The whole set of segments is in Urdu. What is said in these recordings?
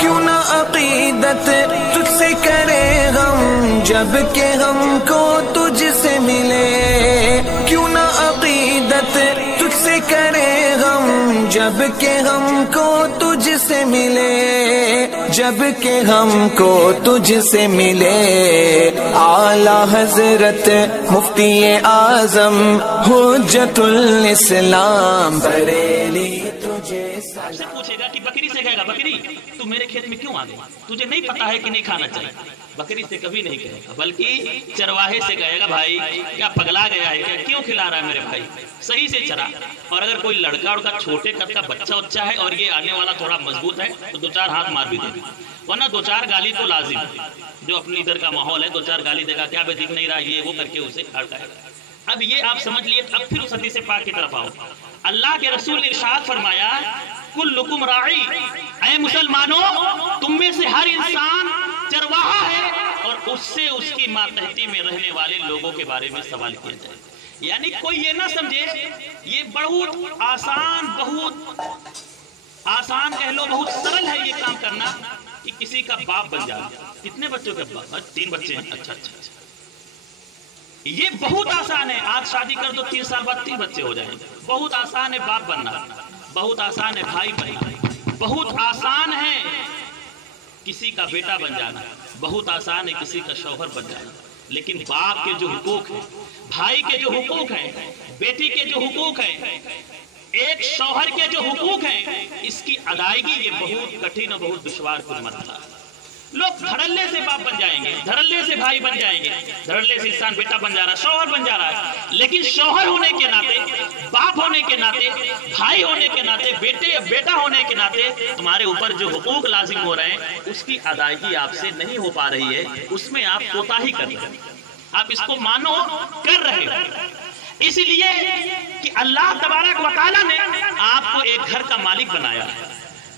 کیوں نہ عقیدت تجھ سے کرے غم جب کہ ہم کو تجھ سے ملے، کیوں نہ عقیدت تجھ سے کرے غم جب کہ ہم کو تجھ سے ملے، جب کہ ہم کو تجھ سے ملے۔ اعلی حضرت مفتی اعظم حجت الاسلام بریلی تجھے سے پوچھے گا کہ بکری سے کہے گا بکری تو میرے کھیت میں کیوں آ گئی، تجھے نہیں پتا ہے کہ نہیں کھانا چاہیے؟ بکری سے کبھی نہیں کہے گا، بلکہ چرواہے سے کہے گا بھائی کیا پگلا گیا ہے کیا، کیوں کھلا رہا ہے میرے بھائی، صحیح سے چرا۔ اور اگر کوئی لڑکا اور کا چھوٹے قد کا بچہ ہے اور یہ آنے والا تھوڑا مضبوط ہے تو دو چار ہاتھ مار بھی دے گا، ورنہ دو چار گالی تو لازم ہے۔ جو اپنی ادھر کا ماحول ہے دو چار گالی دے گا، کیا بے دکھ نہیں رہا یہ وہ کر کے اسے ہٹائے گا۔ اب یہ آپ سمجھ لیے، اب پھر اس حدیث پاک کی طرف آؤ۔ اللہ کے رسول نے ارشاد فرمایا کلکم راعی، اے مسلمانوں تم میں سے ہر انسان چرواہا ہے اور اس سے اس کی ماتحتی میں رہنے والے لوگوں کے بارے میں سوال کیا جائے۔ یعنی کوئی یہ نہ سمجھے یہ بہت آسان کہہ لو، بہت سرل ہے یہ کام کرنا کہ کسی کا باپ بن جائے۔ کتنے بچوں کے باپ؟ 3 بچے ہیں، اچھا اچھا اچھا، یہ بہت آسان ہے۔ آج شادی کر دو 3 سال بعد 3 بچے ہو جائیں گے۔ بہت آسان ہے باپ بننا، بہت آسان ہے بھائی بننا، بہت آسان ہے کسی کا بیٹا بن جانا، بہت آسان ہے کسی کا شوہر بن جانا۔ لیکن باپ کے جو حقوق ہیں، بھائی کے جو حقوق ہیں، بیٹی کے جو حقوق ہیں، ایک شوہر کے جو حقوق ہیں، اس کی ادائیگی یہ بہت کٹھن اور بہت دشوار پر مرحلہ ہے۔ لوگ دھڑلے سے باپ بن جائیں گے، دھڑلے سے بھائی بن جائیں گے، دھڑلے سے انسان بیٹا بن جا رہا ہے، شوہر بن جا رہا ہے، لیکن شوہر ہونے کے ناطے، باپ ہونے کے ناطے، بھائی ہونے کے ناطے، بیٹا ہونے کے ناطے تمہارے اوپر جو حقوق لازم ہو رہے ہیں اس کی ادائیگی آپ سے نہیں ہو پا رہی ہے، اس میں آپ کوتاہی کر رہے ہیں، آپ اس کو مانو کر رہے ہو۔ اس لیے کہ اللہ تبارک و تعالیٰ نے آپ کو ایک گھر کا مالک بنایا ہے۔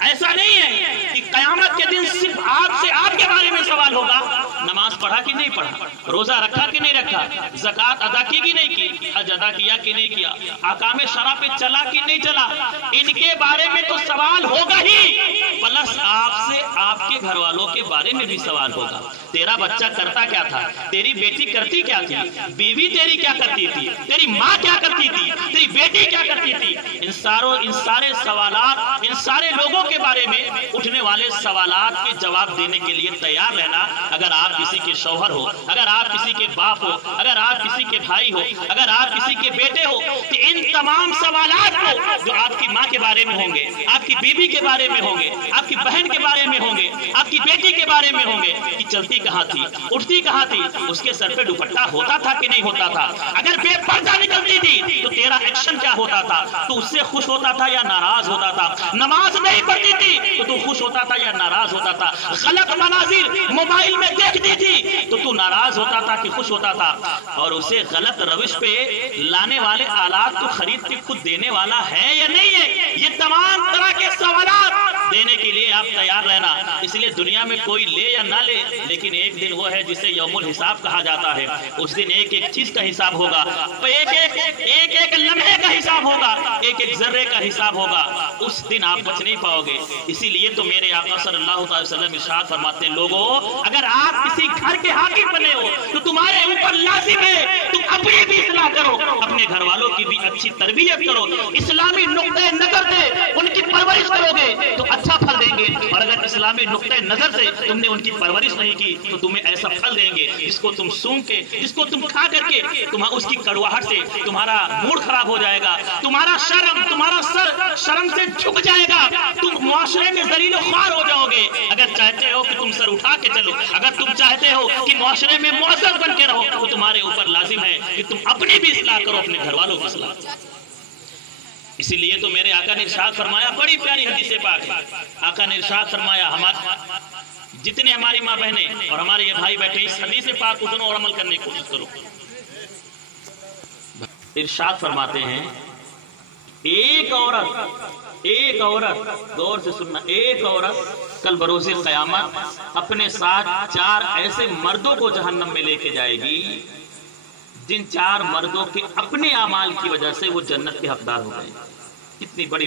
ایسا نہیں ہے کہ قیامت کے دن صرف آپ سے آپ کے بارے میں سوال ہوگا، نماز پڑھا کہ نہیں پڑھا، روزہ رکھا کہ نہیں رکھا، زکوٰۃ ادا کی کہ نہیں کی، حج ادا کیا کہ نہیں کیا، احکام شرع پہ چلا کہ نہیں چلا، ان کے بارے میں تو سوال ہوگا ہی، پلس آپ سے آپ کے گھر والوں کے بارے میں بھی سوال ہوگا۔ تیرا بچہ کرتا کیا تھا، تیری بیٹی کرتی کیا تھی، بیوی تیری کیا کرتی تھی، تیری ماں کیا کرتی تھی، تیری بیٹی کیا کرتی تھی، ان سارے سوالات، ان سارے لوگوں کے بارے میں اٹھنے والے سوالات کے جواب دینے کے لیے تیار رہنا۔ اگر آپ کسی کے شوہر ہو، اگر آپ کسی کے باپ ہو، اگر آپ کسی کے بھائی ہو، اگر آپ کسی کے بیٹے ہو، تو ان تمام سوالات کو جو آپ کی ماں کے بارے میں ہوں گے، آپ کی بیوی کے بارے میں ہوں گے، آپ کی بہن کے بارے میں ہوں گے، آپ کی بیٹی کے بارے میں ہوں گے کہ چلتی کہاں تھی، اٹھتی کہاں تھی، اس کے سر پہ دوپٹہ ہوتا تھا کہ نہیں ہوتا تھا، اگر بے پردہ نکلتی تھی تو تیرا ایکشن کیا ہوتا تھا، تو اس سے خوش ہوتا تھا یا ناراض ہوتا تھا، نماز نہیں پڑھتی تھی تو تو خوش ہوتا تھا یا ناراض ہوتا تھا، غلط مناظر موبائل میں دیکھتی تھی تو تو ناراض ہوتا تھا کہ خوش ہوتا تھا، اور اسے غلط روش پہ لانے والے آلات کو خرید کے خود دینے والا ہے یا نہیں ہے، یہ تمام طرح کے سوالات دینے کے لیے آپ تیار رہنا۔ اس لیے دنیا میں کوئی لے یا نہ لے، لیکن ایک دن وہ ہے جسے یوم الحساب کہا جاتا ہے، اس دن ایک ایک چیز کا حساب ہوگا، ایک ایک لمحے کا حساب ہوگا، ایک ایک ذرے کا حساب ہوگا، اس دن آپ بچ نہیں پاؤ گے۔ اسی لیے تو میرے آقا صلی اللہ علیہ وسلم ارشاد فرماتے ہیں لوگوں اگر آپ کسی گھر کے حاکم بنے ہو تو تمہارے اوپر لازم ہے تم اپنی بھی اصلاح کرو، اپنے گھر والوں کی بھی اچھی تربیت کرو، اسلامی نقطۂ نظر سے ان کی پرورش کرو گے تو اچھا پھل دیں گے، اور اگر اسلامی نقطۂ نظر سے تم نے ان کی پرورش نہیں کی تو تمہیں ایسا پھل دیں گے جس کو تم سونگ کے، جس کو تم کھا کر کے اس کی کڑواہٹ سے تمہارا موڈ خراب ہو جائے گا، تمہارا سر شرم سے جھک جائے گا، تم معاشرے میں ذلیل و خوار ہو جاؤ گے۔ اگر چاہتے ہو کہ تم سر اٹھا کے چلو، اگر تم چاہتے ہو کہ معاشرے میں معزز بن کے رہو تو تمہارے اوپر لازم ہے کہ تم اپنی بھی اصلاح کرو، اپنے گھر والوں کی اصلاح کرو۔ اسی لیے تو میرے آقا نے ارشاد فرمایا، بڑی پیاری حدیث پاک ہے، آقا نے ارشاد فرمایا جتنے ہماری ماں بہنیں اور ہمارے یہ بھائی بیٹھے اس حدیث پاک کو سنو اور عمل کرنے کی کوشش کرو۔ ارشاد فرماتے ہیں ایک عورت غور سے سننا، ایک عورت کل بروز قیامت اپنے ساتھ 4 ایسے مردوں کو جہنم میں لے کے جائے گی جن 4 مردوں کے اپنے اعمال کی وجہ سے وہ جنت کے حقدار ہو گئے۔ کتنی بڑی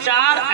4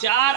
4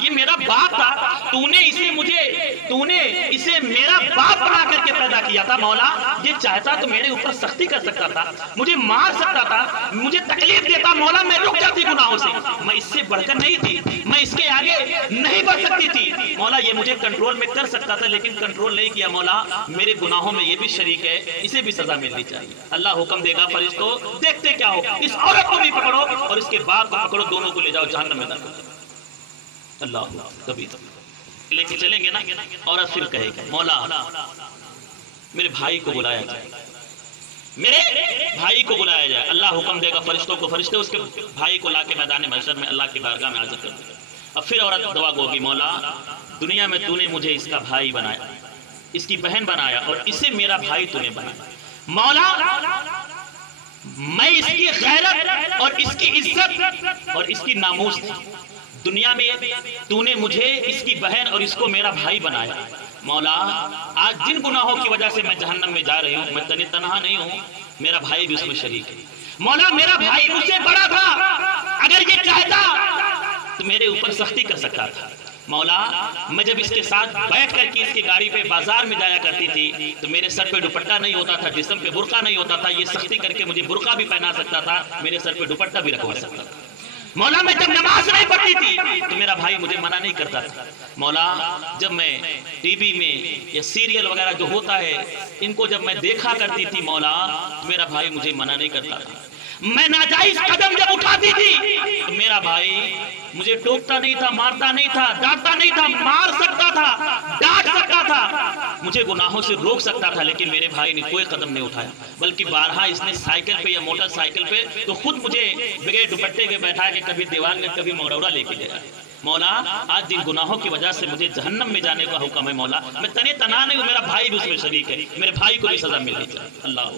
یہ میرا باپ تھا، تو نے اسے میرا باپ بنا کر کے پیدا کیا تھا، مولا یہ چاہتا تو میرے اوپر سختی کر سکتا تھا، مجھے مار سکتا تھا، مجھے تکلیف دیتا، مولا میں رک جاتی گناہوں سے، میں اس سے بڑھ کر نہیں تھی، میں اس کے آگے نہیں بڑھ سکتی تھی، مولا یہ مجھے کنٹرول میں کر سکتا تھا لیکن کنٹرول نہیں کیا، مولا میرے گناہوں میں یہ بھی شریک ہے، اسے بھی سزا ملنی چاہیے۔ اللہ حکم دے گا فرشتوں دیکھتے کیا ہو، اس عورت کو بھی پکڑو اور اس کے باپ کو پکڑو، دونوں کو لے جاؤ جہنم میں داخل کرو۔ اللہ کبھی لے کے چلیں گے نا، عورت پھر کہے گی مولا میرے بھائی کو بلایا جائے، میرے بھائی کو بلایا جائے۔ اللہ حکم دے گا فرشتوں کو، فرشتے اس کے بھائی کو لا کے میدان محشر میں اللہ کی بارگاہ میں حاضر کر دے گا۔ اب پھر عورت دعا گو گی مولا دنیا میں تو نے مجھے اس کا بھائی بنایا، اس کی بہن بنایا اور اسے میرا بھائی تو نے بنایا، مولا میں اس کی غیرت اور اس کی عزت اور اس کی ناموس دنیا میں تو نے مجھے اس کی بہن اور اس کو میرا بھائی بنایا، مولا آج جن گناہوں کی وجہ سے میں جہنم میں جا رہی ہوں میں تنہا نہیں ہوں، میرا بھائی بھی اس میں شریک ہے، مولا میرا بھائی مجھ سے بڑا تھا، اگر یہ چاہتا تو میرے اوپر سختی کر سکتا تھا، مولا میں جب اس کے ساتھ بیٹھ کر کے اس کی گاڑی پہ بازار میں جایا کرتی تھی تو میرے سر پہ دوپٹہ نہیں ہوتا تھا، جسم پہ برقع نہیں ہوتا تھا، یہ سختی کر کے مجھے برقع بھی پہنا سکتا تھا، میرے سر پہ دوپٹہ بھی رکھوا سکتا تھا، مولا میں جب نماز نہیں پڑھتی تھی تو میرا بھائی مجھے منع نہیں کرتا تھا، مولا جب میں ٹی وی میں یا سیریل وغیرہ جو ہوتا ہے ان کو جب میں دیکھا کرتی تھی مولا تو میرا بھائی مجھے منع نہیں کرتا تھا، میں ناجائز قدم جب اٹھاتی تھی تو میرا بھائی مجھے ٹوکتا نہیں تھا، مارتا نہیں تھا، ڈانٹتا نہیں تھا، مار سکتا تھا، ڈانٹ سکتا تھا، مجھے گناہوں سے روک سکتا تھا، لیکن میرے بھائی نے کوئی قدم نہیں اٹھایا، بلکہ بارہا اس نے سائیکل پہ یا موٹر سائیکل پہ تو خود مجھے بغیر دوپٹے کے بیٹھا کے کبھی دیوان میں کبھی مورورا لے کے گیا، مولا آج جن گناہوں کی وجہ سے مجھے جہنم میں جانے کا حکم ہے، مولا میں تنہا نہیں ہوں، میرا بھائی بھی اس میں شریک ہے، میرے بھائی کو بھی سزا ملنی چاہیے۔ اللہ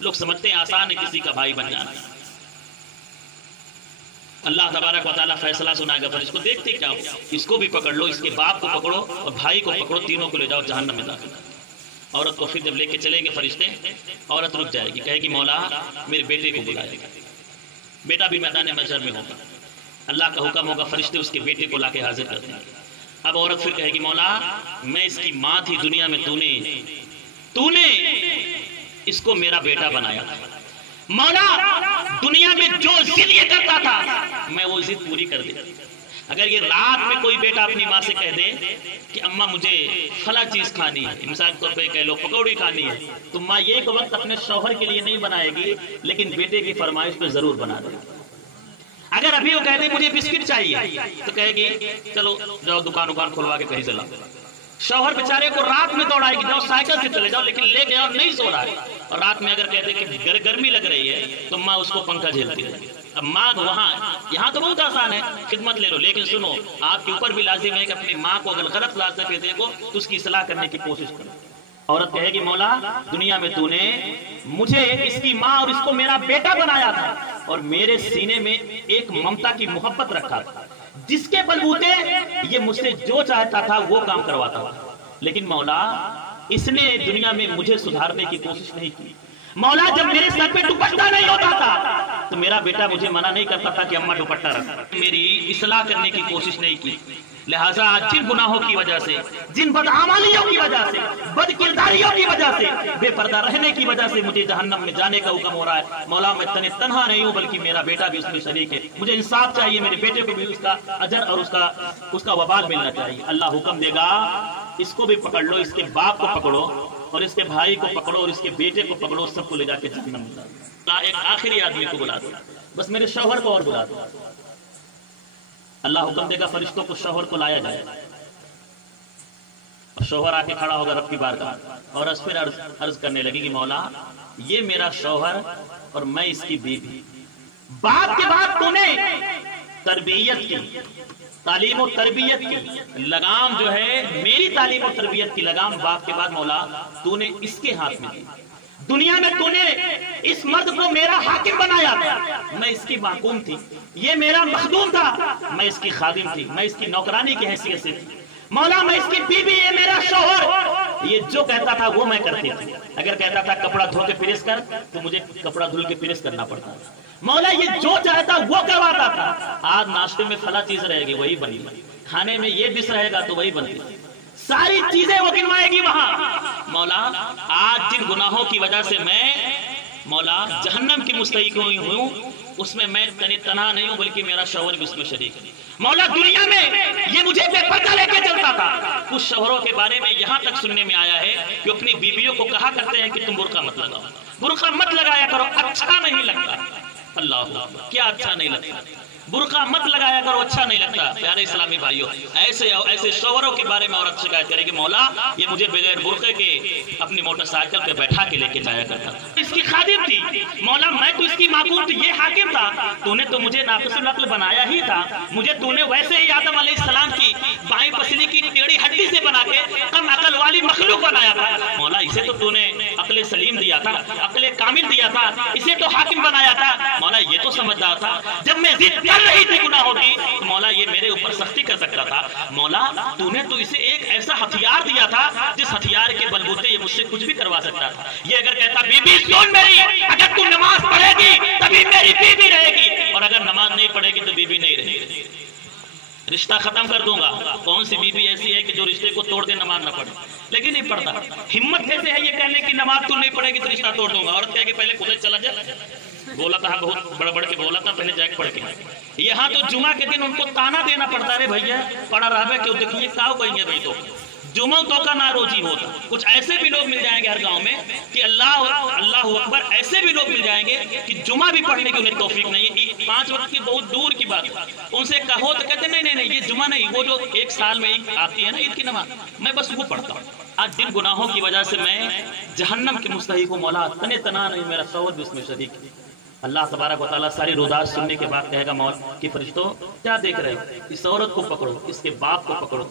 لوگ سمجھتے ہیں آسان ہے کسی کا بھائی بن جانا، اللہ تبارک و تعالیٰ فیصلہ سنائے گا، پر اس کو دیکھتے کیا ہو، اس کو بھی پکڑ لو، اس کے باپ کو پکڑو اور بھائی کو پکڑو، تینوں کو لے جاؤ جہنم میں داخل کرو۔ عورت کو پھر جب لے کے چلیں گے فرشتے، عورت رک جائے گی، کہے گی مولا میرے بیٹے کو بلائے گا، بیٹا بھی میدان محشر میں ہوگا، اللہ کا حکم ہوگا، فرشتے اس کے بیٹے کو لا کے حاضر کر دیں گے۔ اب عورت پھر کہے گی مولا میں اس کی ماں تھی، دنیا میں تو نے اس کو میرا بیٹا بنایا تھا، مولا دنیا میں جو ضد یہ کرتا تھا میں وہ ضد پوری کر دے، اگر یہ رات میں کوئی بیٹا اپنی ماں سے کہہ دے کہ اماں مجھے فلاں چیز کھانی ہے، مثال کے طور پہ کہہ لو پکوڑی کھانی ہے، تو ماں ایک وقت اپنے شوہر کے لیے نہیں بنائے گی لیکن بیٹے کی فرمائش پہ ضرور بنا دے گی۔ اگر ابھی وہ کہہ دے مجھے بسکٹ چاہیے تو کہے گی چلو جاؤ دکان کھلوا کے کہیں سے لاؤ، شوہر بیچارے کو رات میں دوڑائے گی، جاؤ سائیکل سے چلے جاؤ لیکن لے کے جاؤ، نہیں سو رہا ہے، اور رات میں اگر کہتے کہ گرمی لگ رہی ہے تو ماں اس کو پنکھا جھیلتی ہے۔ اب ماں وہاں یہاں تو بہت آسان ہے خدمت لے لو، لیکن سنو آپ کے اوپر بھی لازم ہے کہ اپنی ماں کو اگر غلط راستے پہ دیکھو تو اس کی اصلاح کرنے کی کوشش کرو۔ عورت کہے گی مولا دنیا میں تو نے مجھے اس کی ماں اور اس کو میرا بیٹا بنایا تھا اور میرے سینے میں ایک ممتا کی محبت رکھا تھا، جس کے بلبوتے یہ مجھ سے جو چاہتا تھا وہ کام کرواتا تھا، لیکن مولا اس نے دنیا میں مجھے سدھارنے کی کوشش نہیں کی، مولا جب میرے سر پہ دوپٹہ نہیں ہوتا تھا تو میرا بیٹا مجھے منع نہیں کرتا تھا کہ اماں دوپٹہ رکھ، میری اصلاح کرنے کی کوشش نہیں کی، لہٰذا جن گناہوں کی وجہ سے، جن بدعمالیوں کی وجہ سے، بد کرداریوں کی وجہ سے، بے پردہ رہنے کی وجہ سے مجھے جہنم میں جانے کا حکم ہو رہا ہے، مولا میں تنہا نہیں ہوں بلکہ میرا بیٹا بھی اس میں شریک ہے، مجھے انصاف چاہیے، میرے بیٹے کو بھی اس کا اجر اور اس کا وبال ملنا چاہیے۔ اللہ حکم دے گا اس کو بھی پکڑ لو، اس کے باپ کو پکڑو اور اس کے بھائی کو پکڑو اور اس کے بیٹے کو پکڑو، سب کو لے جا کے جہنم میں ڈالو۔ ایک آخری آدمی کو بلا دو، بس میرے شوہر کو اور بلا دو۔ اللہ حکم دے گا فرشتوں کو شوہر کو لایا جائے، اور شوہر آ کے کھڑا ہوگا رب کی بارگاہ اور پھر عرض کرنے لگے کہ مولا یہ میرا شوہر اور میں اس کی بیوی، باپ کے بعد تو نے تربیت کی، تعلیم و تربیت کی لگام جو ہے، میری تعلیم و تربیت کی لگام باپ کے بعد مولا تو نے اس کے ہاتھ میں دی، دنیا میں تو نے اس مرد کو میرا حاکم بنایا تھا، میں اس کی محکوم تھی، یہ میرا مخدوم تھا، میں اس کی خادم تھی، میں اس کی نوکرانی کی حیثیت سے تھی، مولا میں اس کی بیوی، یہ میرا شوہر، یہ جو کہتا تھا وہ میں کرتی تھی. اگر کہتا تھا کپڑا دھو کے پریس کر تو مجھے کپڑا دھل کے پریس کرنا پڑتا. مولا یہ جو چاہتا وہ کرواتا تھا. آج ناشتے میں فلاں چیز رہے گی وہی بنی, کھانے میں یہ ڈش رہے گا تو وہی بنتی, ساری چیزیں وہ گنوائے گی وہاں. مولا آج جن گناہوں کی وجہ سے میں مولا جہنم کی مستحق ہوں, اس میں میں تنہا نہیں ہوں بلکہ میرا شوہر بھی اس میں شریک ہے. مولا دنیا میں یہ مجھے بے پردہ لے کے چلتا تھا. کچھ شوہروں کے بارے میں یہاں تک سننے میں آیا ہے کہ اپنی بیویوں کو کہا کرتے ہیں کہ تم برقع مت لگاؤ, برقع مت لگایا کرو, اچھا نہیں لگتا. اللہ کیا اچھا نہیں لگتا, برقع مت لگایا کرو, اچھا نہیں لگتا. پیارے اسلامی بھائیوں, ایسے شوہروں کے بارے میں عورت شکایت کرے کہ مولا یہ مجھے بغیر برقعے کے اپنی موٹر سائیکل پہ بیٹھا کے لے کے جایا کرتا تھا. اس کی خادم تھی. مولا میں تو اس کی معقول تھی, یہ حاکم تھا. تو نے تو مجھے ناقص العقل بنایا ہی تھا. مجھے تو نے ویسے ہی آدم علیہ السلام کی بائیں پسلی کی ٹیڑھی ہڈی سے بنا کے کم عقل والی مخلوق بنایا تھا. مولا اسے تو نے عقل سلیم دیا تھا, عقل کامل دیا تھا, اسے تو حاکم بنایا تھا. مولا یہ تو سمجھدار تھا. جب میں ضد کر رہی تھی گناہوں کی تو مولا یہ میرے اوپر سختی کر سکتا تھا. مولا تو نے تو اسے ایک ایسا ہتھیار دیا تھا جس ہتھیار کے بلبوتے یہ مجھ سے کچھ بھی کروا سکتا تھا. یہ اگر کہتا بی بی سن میری, اگر تو نماز پڑھے گی تبھی میری بیوی رہے گی, اور اگر نماز نہیں پڑھے گی تو بیوی نہیں رہے گی, رشتہ ختم کر دوں گا. کون سی بیوی ایسی ہے کہ جو رشتے کو توڑ دے نماز نہ پڑھے, لیکن نہیں پڑھتا. ہمت کیسے ہے یہ کہنے کی نماز تو نہیں پڑھے گی تو رشتہ توڑ دوں گا. عورت کہے کہ پہلے خود چلا جائے, بولا تھا بہت بڑا بڑھ کے بولا تھا, پہلے جا کے پڑھ کے. یہاں تو جمعہ کے دن ان کو تانا دینا پڑتا ہے, بھیا پڑھا رہا ہے کیوں, دیکھیے کاؤ کہیں گے بھائی, تو جمعہ تو کا ناروزی ہوتا. کچھ ایسے بھی لوگ مل جائیں گے ہر گاؤں میں کہ اللہ اکبر, ایسے بھی لوگ مل جائیں گے کہ جمعہ بھی پڑھنے کی انہیں توفیق نہیں. 5 وقت کی بہت دور کی بات ہے. ان سے کہو تو کہتے نہیں یہ جمعہ نہیں, وہ جو ایک سال میں آتی ہے نا عید کی نماز, میں بس وہ پڑھتا ہوں. آج جن گناہوں کی وجہ سے میں جہنم کے مستحق ہوں مولا, تنہا نہیں, میرا شوہر بھی اس میں شریک ہے. اللہ تبارک و تعالیٰ ساری رودات سننے کے بعد کہے گا مولا کہ فرشتوں کیا دیکھ رہے ہو, اس عورت کو پکڑو, اس کے باپ کو پکڑو,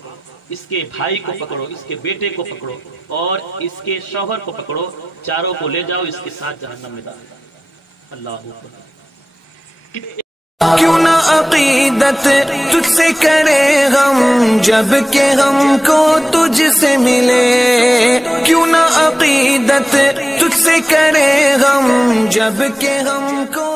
اس کے بھائی کو پکڑو, اس کے بیٹے کو پکڑو, اور اس کے شوہر کو پکڑو, چاروں کو لے جاؤ, اس کے ساتھ جہنم میں ڈالو. اللہ کیوں نہ عقیدت تجھ سے کرے غم جب کہ ہم کو تجھ سے ملے, کیوں نہ عقیدت تجھ سے کرے غم جب کہ ہم کو